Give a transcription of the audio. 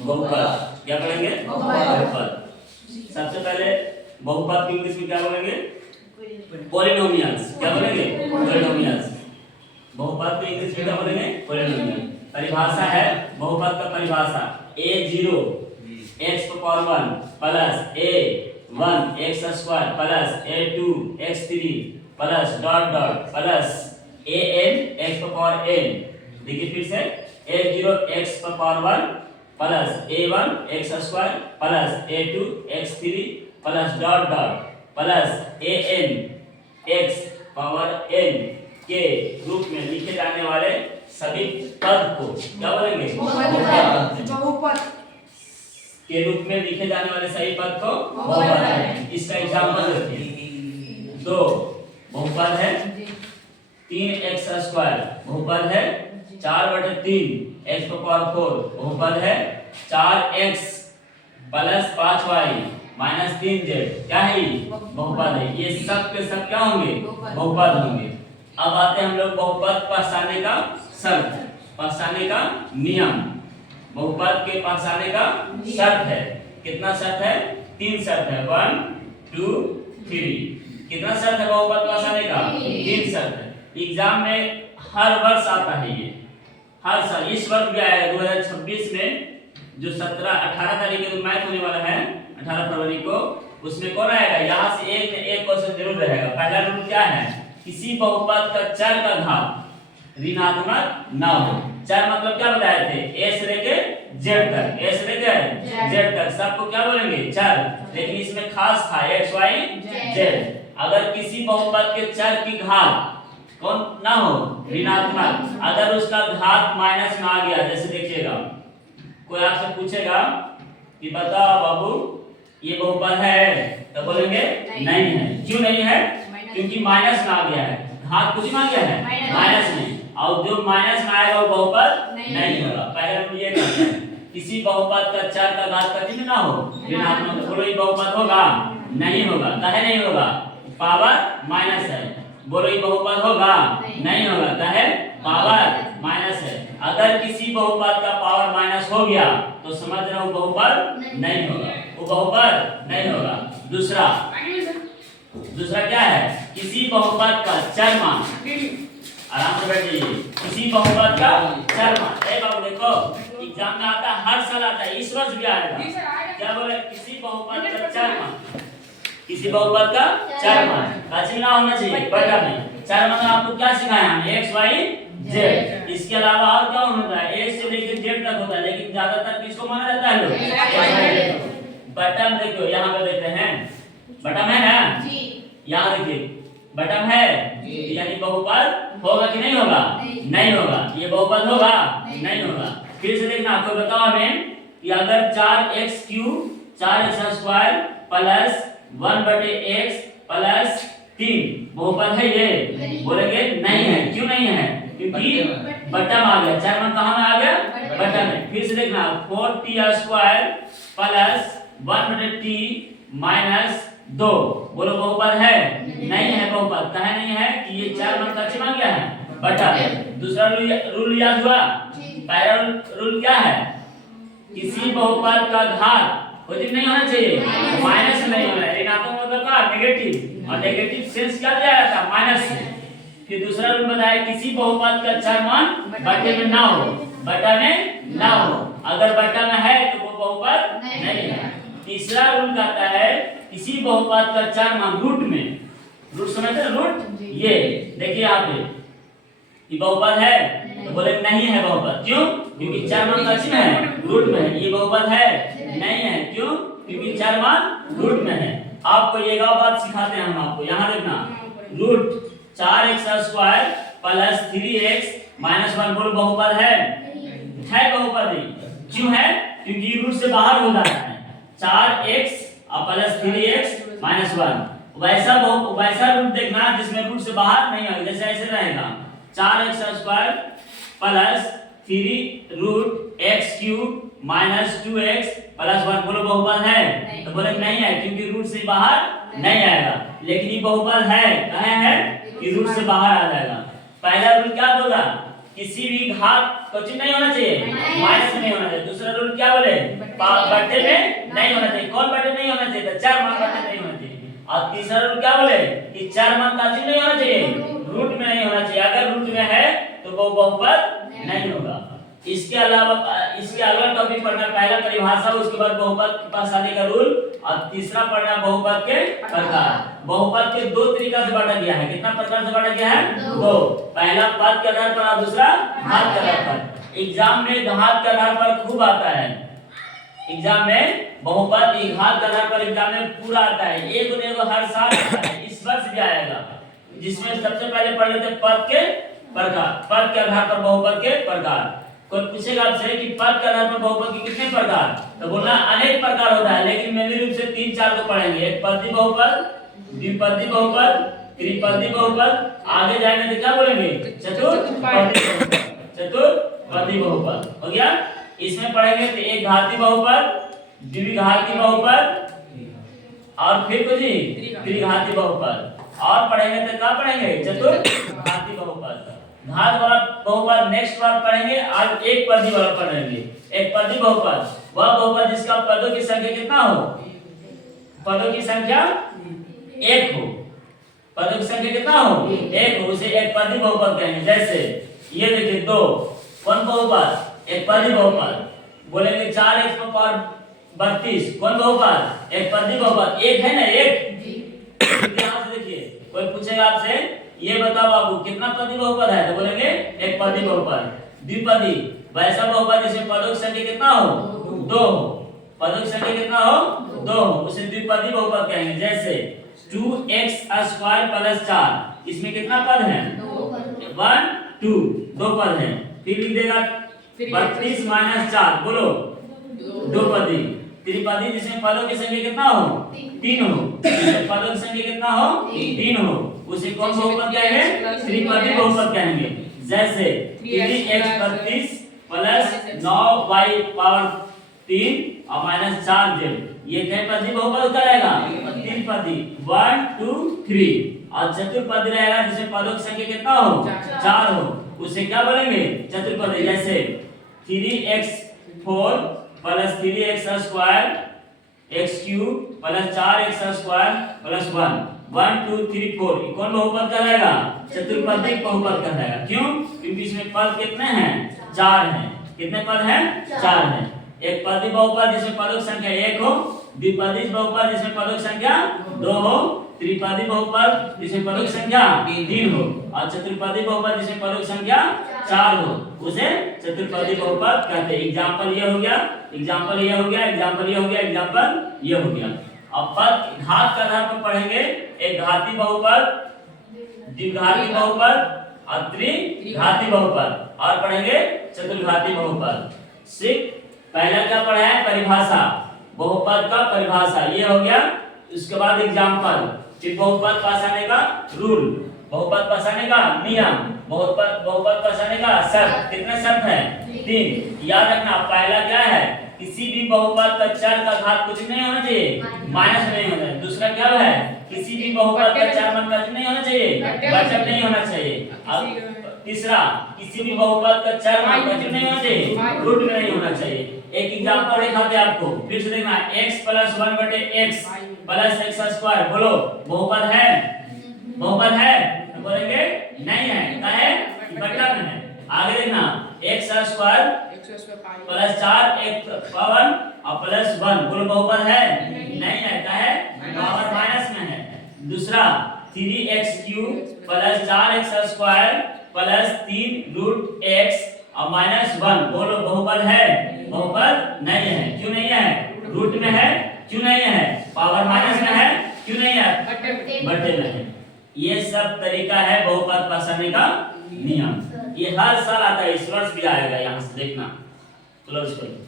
बहुपद। क्या पढ़ेंगे? बहुपद। सबसे पहले बहुपद की इंग्लिश में क्या बोलेंगे? पॉलिनोमियल्स। क्या बोलेंगे? पॉलिनोमियल्स। बहुपद की इंग्लिश में क्या बोलेंगे? पॉलिनोमियल। परिभाषा है बहुपद का परिभाषा a0 x power 1 plus a1 x square plus a2 x3 plus dot dot plus an x power n। देखिए फिर से a0 x power 1 plus a1 x square plus a2 x3 plus dot dot plus an x power n के रूप में लिखे जाने वाले सभी पद को क्या बोलेंगे? बहुपद के रूप में लिखे जाने वाले सभी पद को बहुपद। इसका एग्जांपल देखिए। 2 बहुपद है, 3x स्क्वायर बहुपद है, 4/3 x पावर 4 बहुपद है, 4x plus 5y minus 3z क्या है? बहुपद है। ये सब के सब क्या होंगे? बहुपद होंगे। अब आते हैं हम लोग बहुपद पहचानने का शर्त, पहचानने का नियम। बहुपद के पहचानने का शर्त है, कितना शर्त है? 3 शर्त है, 1 2 3। कितना शर्त है बहुपद पहचानने का? 3 शर्त है। एग्जाम में हर वर्ष आता है ये, हर साल। इस वर्ष भी आएगा 2026 में, जो 18 तारीख को मैच होने वाला है, 18 फरवरी को, उसमें कौन आएगा? यहाँ से एक क्वेश्चन जरूर रहेगा। पहला रूल क्या है? किसी बहुपद का चर का घात ऋणात्मक ना हो। चर मतलब क्या बताए थे? a से लेके z तक, a से लेके z तक सबको क्या बोलेंगे? चर। लेकिन इसमें खास था x y z। अगर किसी बहुपद के चर की घात कौन ना हो? ऋणात्मक। अगर उसका घात माइनस में आ गया, जैसे देखिएगा कोई आपसे पूछेगा कि बताओ बाबू ये बहुपद है, तो बोलेंगे नहीं है। क्यों नहीं है? क्योंकि माइनस में आ गया है, घात कुछ में आ गया है माइनस में, और जो माइनस में आएगा वो बहुपद नहीं होगा। पहले हम ये कहते हैं किसी बहुपद का चर का घात कभी ना हो ऋणात्मक, बोलो ये बहुपद होगा? नहीं होगा। काहे नहीं होगा? पावर माइनस है। बोलो ये बहुपद होगा? नहीं होगा। काहे? पावर माइनस है। अगर किसी बहुपद का पावर माइनस हो गया तो समझ रहे हो बहुपद नहीं होगा, वो बहुपद नहीं होगा। दूसरा क्या है? किसी बहुपद का चर मान, आराम से बैठिए, किसी बहुपद का चर मान। ए बाबू देखो एग्जाम में आता है, हर साल आता है, इस वर्ष भी आएगा। क्या बोले? किसी बहुपद का चर मान, किसी बहुपद का चर मान काची ना होना चाहिए बटा में। चर मतलब आपको क्या सिखाया हमने? x y z। इसके अलावा और क्या होता है? a से लेकर z तक होता है, लेकिन ज्यादातर किसको माना जाता है लोग? बटन देखो यहाँ पे देते हैं, बटन है ना जी, यहाँ देखिए बटन है, यानी बहुपद होगा कि नहीं होगा? नहीं होगा। ये बहुपद होगा? नहीं होगा। फिर से देखना, आपको बताओ हमें कि अगर 4x³ 4x² plus 1/x plus 3 बहुपद है ये? बोलेंगे नहीं है। क्यों नहीं है? क्योंकि बटन आ गया। चर मान कहाँ में आ गया? बटन में। फिर से देखना 4t² प्लस 1/t माइनस 2 बोलो बहुपद है? नहीं है बहुपद। कहा नहीं है? कि ये चर मान का चिन्ह गया है बटन। दूसरा रूल याद हुआ? पहला रूल क्या है? किसी बहुपद का घात पॉजिटिव नहीं होना चाहिए, माइनस नहीं होना है। ऋणात्मक मतलब का नेगेटिव, और नेगेटिव सेंस क्या दिया जाता है? माइनस से। फिर दूसरा रूल बताया किसी बहुपद का चर मान बटे में ना हो, बटा में ना हो। अगर बटा में है तो वो बहुपद नहीं है। तीसरा रूल कहता है किसी बहुपद का चर मान रूट में, रूट समझते हैं? रूट ये देखिए यहाँ पे ये बहुपद है तो बोले नहीं है बहुपद। क्यों? क्योंकि चर मान का चिन्ह है रूट में है। ये बहुपद है? नहीं है। क्यों? क्योंकि चर मान रूट में है। आपको ये बात सिखाते हैं हम आपको। यहाँ देखना root 4x² plus 3x minus 1 बोलो बहुपद है? बहुपद नहीं। क्यों है? क्योंकि रूट से बाहर हो जाता है। 4x प्लस 3x माइनस 1 वैसा रूट देखना जिसमें रूट से बाहर नहीं आएगा। जैसे ऐसे रहेगा 4x² plus 3 root x³ minus 2x plus 1 बोलो बहुपद है? तो बोले नहीं है, क्योंकि रूट से बाहर नहीं आएगा। लेकिन ये बहुपद है, कहाँ है? कि रूट से बाहर आ जाएगा। पहला रूल क्या बोला? किसी भी घात कुछ नहीं होना चाहिए, माइनस में नहीं होना चाहिए। दूसरा रूल क्या बोले, बट्टे में नहीं होना चाहिए। कौन बट्टे नहीं होना चाहिए, तो 4 मान बट्टे नहीं होना चाहिए। और तीसरा रूल क्या बोले कि 4 मान का नहीं होना चाहिए, रूट में नहीं होना चाहिए। अगर रूट में है तो वो बहुपद नहीं होगा। इसके अलावा टॉपिक पढ़ना, पहला परिभाषा, उसके बाद बहुपद के पास आने का रूल, और तीसरा पढ़ना बहुपद के प्रकार। बहुपद के 2 तरीका से बांटा गया है। कितना प्रकार से बांटा गया है, 2। पहला पद के आधार पर और दूसरा घात के आधार पर। एग्जाम में घात के आधार पर खूब आता है। एग्जाम में बहुपद घात के आधार पर एग्जाम में पूरा आता है। एक हर साल आता है, इस वर्ष भी आएगा। जिसमें सबसे पहले पढ़ लेते पद के प्रकार। पद के आधार पर बहुपद के प्रकार। कोई पूछेगा आपसे कि पद के आधार पर बहुपद के कितने प्रकार, तो बोलना अनेक प्रकार होता है, लेकिन मेनली रूप से 3-4 को पढ़ेंगे। एक पदी बहुपद, द्विपदी बहुपद, त्रिपदी बहुपद, आगे जाएंगे तो क्या बोलेंगे, चतुर्पदी बहुपद। हो गया। इसमें पढ़ेंगे तो एक घाती बहुपद, द्विघाती बहुपद, और फिर कुछ त्रिघाती बहुपद। और पढ़ेंगे तो क्या पढ़ेंगे, चतुर्घाती बहुपद। घात वाला बहुपद नेक्स्ट बार पढ़ेंगे। आज एक पदी वाला पढ़ेंगे। एक पदी बहुपद वह बहुपद जिसका पदों की संख्या कितना हो, पदों की संख्या 1 हो। पदों की संख्या कितना हो, 1 हो, उसे एक पदी बहुपद कहेंगे। जैसे ये देखिए 2, कौन बहुपद, एक पदी बहुपद। बोलेंगे 4x पर पावर 32, कौन बहुपद, एक पदी बहुपद। एक है ना, एक। यहाँ से देखिए, कोई पूछेगा आपसे ये बताओ बाबू कितना पदी बहुपद है, तो बोलेंगे एक पदी बहुपद। द्विपदी वैसा बहुपद जिसमें पदों की संख्या कितना हो, 2 हो। पदों की संख्या कितना हो, 2 हो, उसे द्विपदी बहुपद कहेंगे। जैसे 2x² + 4, इसमें कितना पद है, 1 2, 2 पद है। फिर लिख देगा 32 - 4, बोलो 2 पदी। त्रिपदी जिसमें पदों की संख्या कितना हो, 3 हो। जिसमें पदों की संख्या कितना हो, 3 हो, उसे कौन बहुपद कहेंगे, त्रिपदी बहुपद कहेंगे। जैसे 3x 32 + 9y पावर 3 और -4z, ये कितनी बहुपद करेगा, त्रिपदी। 1 2 3। और चतुर्पदी रहेगा जिसमें पदों की संख्या कितना हो, 4 हो, उसे क्या बोलेंगे, चतुर्पदी। जैसे 3x4 + 3x² x³ + 4x² + 1 1 2 3 4, कौन बहुपद कहलाएगा, चतुर्पदी बहुपद कहलाएगा। क्यों, क्योंकि इसमें पद कितने हैं, 4 हैं। कितने पद हैं, 4 हैं। एक पदी बहुपद जिसमें पदों की संख्या 1 हो, द्विपदी बहुपद जिसमें पदों की संख्या 2 हो, त्रिपदी बहुपद जिसमें पदों की संख्या 3 हो, और चतुर्पदी बहुपद जिसमें पदों की संख्या 4 हो, उसे चतुर्पदी बहुपद कहते हैं। एग्जांपल ये हो गया, एग्जांपल ये हो गया, एग्जांपल ये हो गया, एग्जांपल ये हो गया। अब पद घात के आधार पर पढ़ेंगे। एक घाती बहुपद, द्विघाती बहुपद और त्रिघाती बहुपद, और पढ़ेंगे चतुर्घाती बहुपद। सिर्फ पहला क्या पढ़ा है, परिभाषा, बहुपद का परिभाषा, ये हो गया। उसके बाद एग्जांपल, फिर बहुपद पास आने का रूल, बहुपद पास आने का नियम, बहुपद पास आने का शर्त। कितने शर्त है, 3। याद रखना, पहला क्या है, किसी भी बहुपद का चर का घात कुछ नहीं होना चाहिए, माइनस नहीं होना चाहिए। दूसरा क्या है, किसी भी बहुपद का चर मान का नहीं होना चाहिए, घटक नहीं होना चाहिए। अब तीसरा, किसी भी बहुपद का चर मान का नहीं होना चाहिए, रूट में नहीं होना चाहिए। एक एग्जांपल दिखाते हैं आपको, फिर से देखना, x + 1/x + x², बोलो बहुपद है, बहुपद है, तो बोलेंगे नहीं है, क्या है, बट्टा में है। आगे देखना, x² + 4 x पावर और +1, बोलो बहुपद है, नहीं है, क्या है, पावर माइनस में है। दूसरा 3x³ + 4x² + 3√x और -1, बोलो बहुपद है, बहुपद नहीं है। क्यों नहीं है, रूट में है, क्यों नहीं है, पावर माइनस में है, क्यों नहीं है, बट्टे में है। ये सब तरीका है बहुपद पास आने का नियम। ये हर साल आता है, इस वर्ष भी आएगा। यहाँ से देखना, क्लोज करो।